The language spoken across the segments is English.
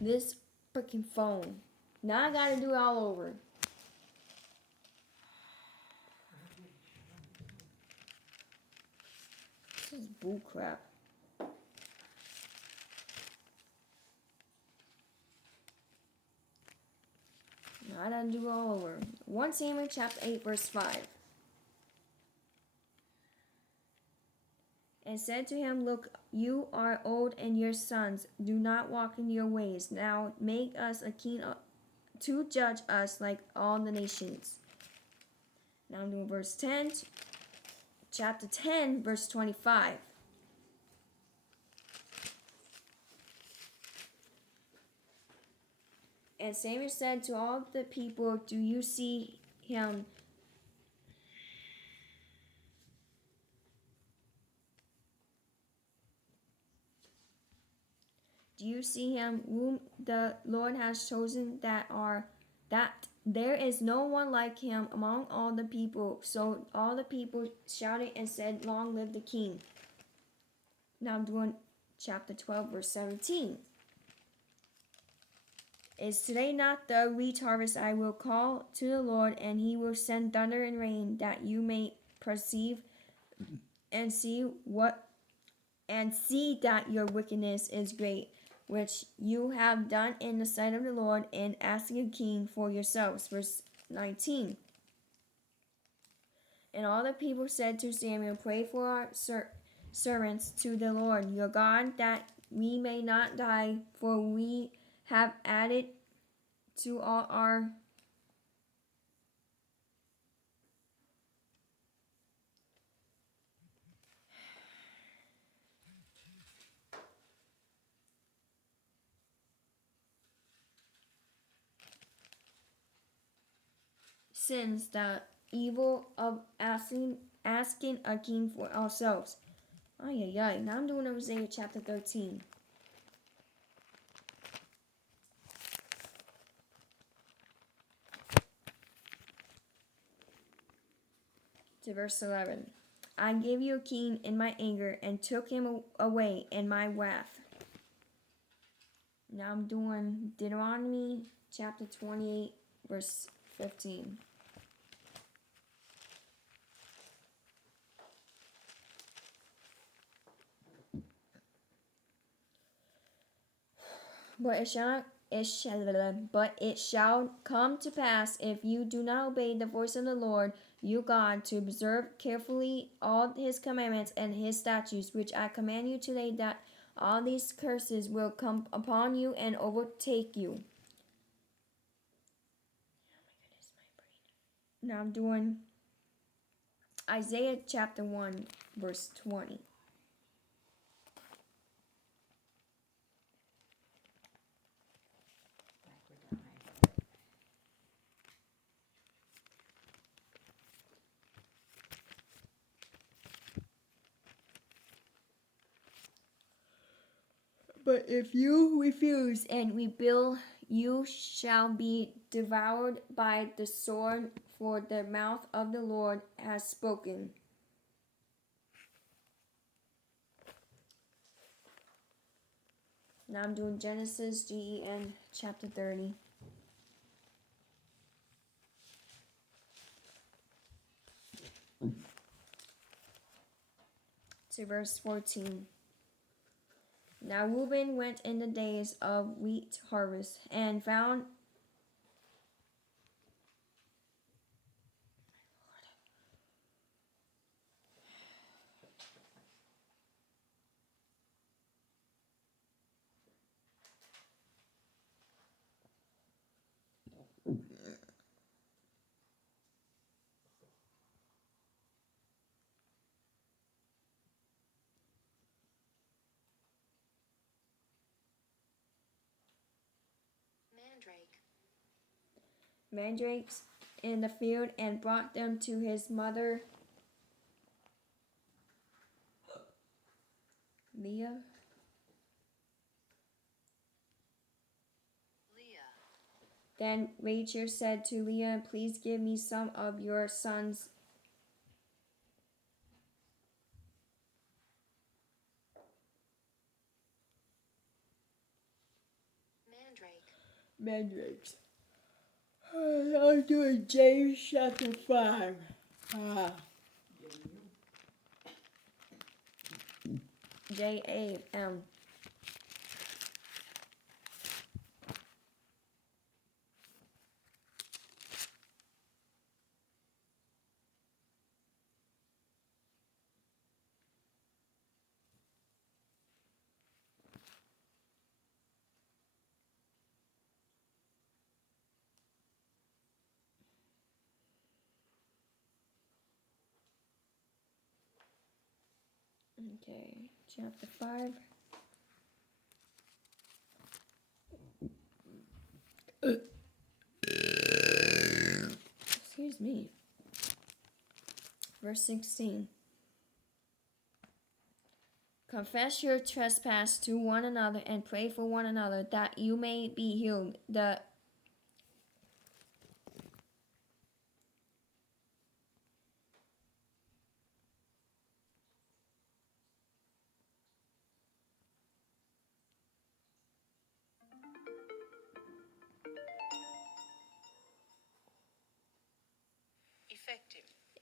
This freaking phone. Now I gotta do it all over. This is bull crap. Now I gotta do it all over. 1 Samuel chapter 8 verse 5. And said to him, Look, you are old, and your sons do not walk in your ways. Now make us a king to judge us like all the nations. Now I'm doing verse 10, chapter 10, verse 25. And Samuel said to all the people, Do you see him? Do you see him whom the Lord has chosen that there is no one like him among all the people? So all the people shouted and said, Long live the king. Now I'm doing chapter 12, verse 17. Is today not the wheat harvest? I will call to the Lord, and he will send thunder and rain, that you may perceive and see that your wickedness is great, which you have done in the sight of the Lord, in asking a king for yourselves. Verse 19. And all the people said to Samuel, Pray for our servants to the Lord your God, that we may not die, for we have added to all our sins the evil of asking a king for ourselves. Ay, ay, ay. Now I'm doing Isaiah chapter 13. To verse 11. I gave you a king in my anger and took him away in my wrath. Now I'm doing Deuteronomy chapter 28, verse 15. But it shall come to pass, if you do not obey the voice of the Lord your God, to observe carefully all his commandments and his statutes, which I command you today, that all these curses will come upon you and overtake you. Now I'm doing Isaiah chapter 1, verse 20. But if you refuse and rebel, you shall be devoured by the sword, for the mouth of the Lord has spoken. Now I'm doing Genesis GEN chapter 30. To verse 14. Now Reuben went in the days of wheat harvest and found mandrakes in the field and brought them to his mother Leah. Then Rachel said to Leah, Please give me some of your son's Matrix. I'm doing James chapter 5. JAM. Okay, chapter 5. Excuse me. Verse 16. Confess your trespass to one another and pray for one another that you may be healed. The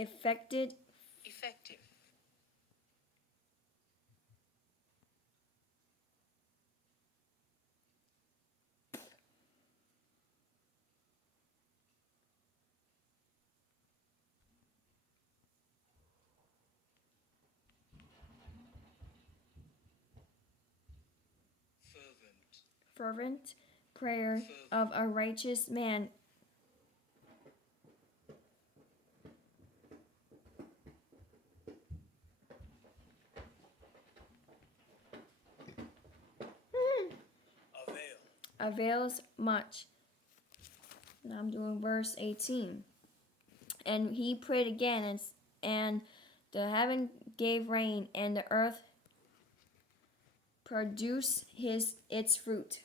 affected Effective. fervent prayer of a righteous man avails much. Now I'm doing verse 18. And he prayed again, and the heaven gave rain, and the earth produced its fruit.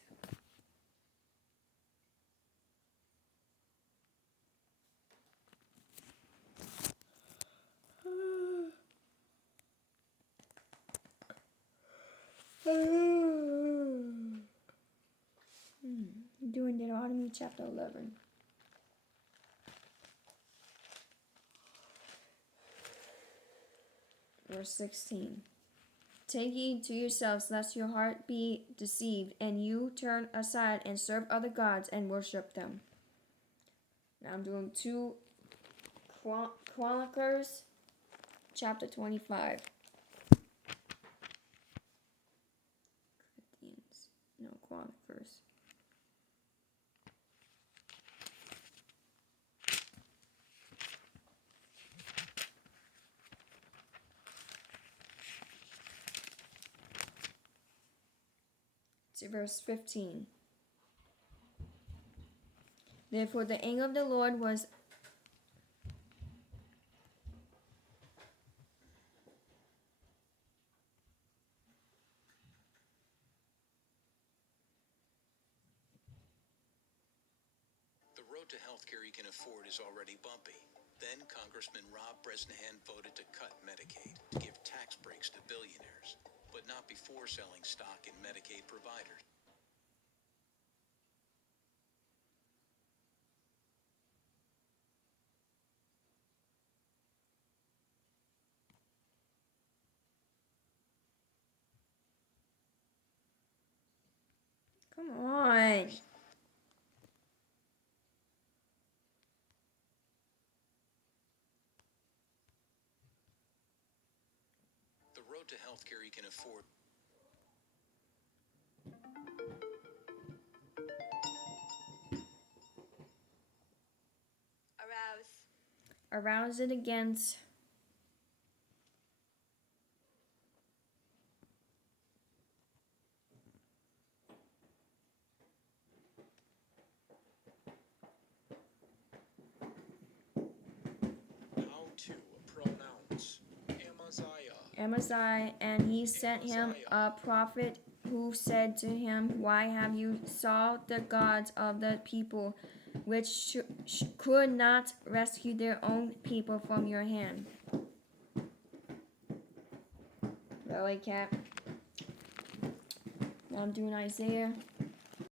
Doing Deuteronomy chapter 11. Verse 16. Take heed to yourselves, lest your heart be deceived, and you turn aside and serve other gods and worship them. Now I'm doing 2 Chronicles, chapter 25. Chronicles. To verse 15. Therefore the angel of the Lord was The road to healthcare you can afford is already bumpy. Then Congressman Rob Bresnahan voted to cut Medicaid, to give tax breaks to billionaires, but not before selling stock in Medicaid providers. Come on. The road to healthcare you can afford. Arouse it against How to pronounce Amaziah, and he sent him a prophet who said to him, Why have you sought the gods of the people, which could not rescue their own people from your hand? Belly cap. Now I'm doing Isaiah